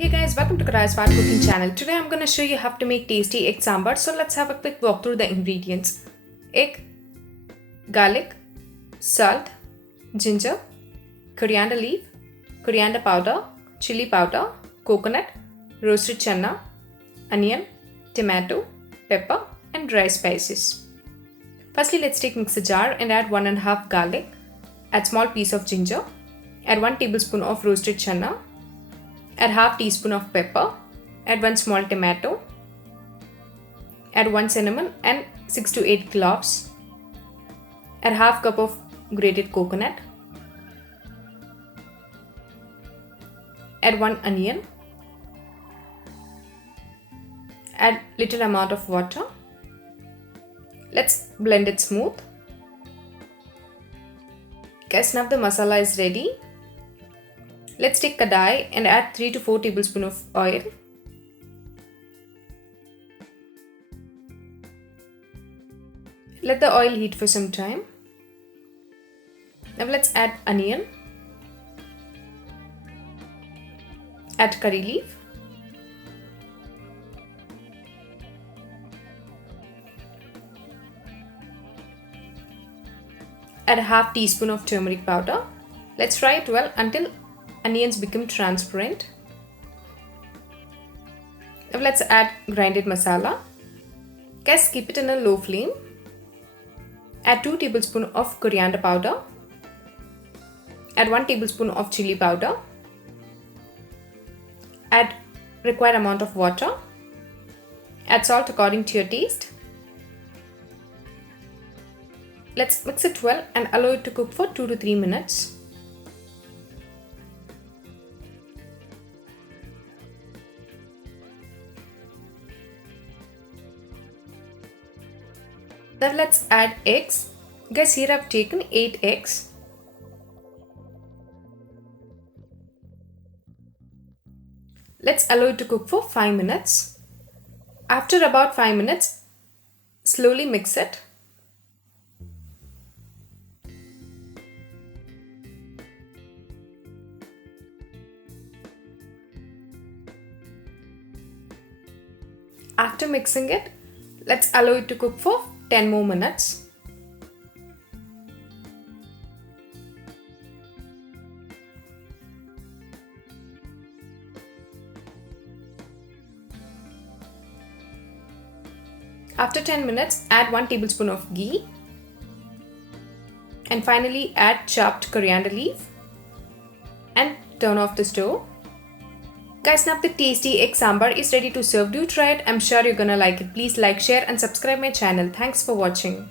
Hey guys, welcome to Kadai Swad cooking channel. Today I'm going to show you how to make tasty egg sambar. So let's have a quick walk through the ingredients. Egg, garlic, salt, ginger, coriander leaf, coriander powder, chili powder, coconut, roasted chana, onion, tomato, pepper and dry spices. Firstly, let's take mixer jar and add 1.5 garlic, add small piece of ginger, add 1 tablespoon of roasted chana, add half teaspoon of pepper, add 1 small tomato, add 1 cinnamon and 6 to 8 cloves, add half cup of grated coconut, add 1 onion, add little amount of water. Let's blend it smooth. Guys, now the masala is ready. Let's take kadai and add 3 to 4 tablespoons of oil. Let the oil heat for some time. Now let's add onion, add curry leaf, add a half teaspoon of turmeric powder. Let's fry it well until onions become transparent. Now let's add grinded masala. Guys, keep it in a low flame. Add 2 tablespoons of coriander powder. Add 1 tablespoon of chili powder. Add required amount of water. Add salt according to your taste. Let's mix it well and allow it to cook for 2 to 3 minutes. Now let's add eggs. Guys, here I've taken 8 eggs. Let's allow it to cook for 5 minutes. After about 5 minutes, slowly mix it. After mixing it, let's allow it to cook for 10 more minutes. After 10 minutes, add 1 tablespoon of ghee. And finally, add chopped coriander leaf. And turn off the stove. Guys, now the tasty egg sambar is ready to serve. Do try it. I'm sure you're gonna like it. Please like, share and subscribe my channel. Thanks for watching.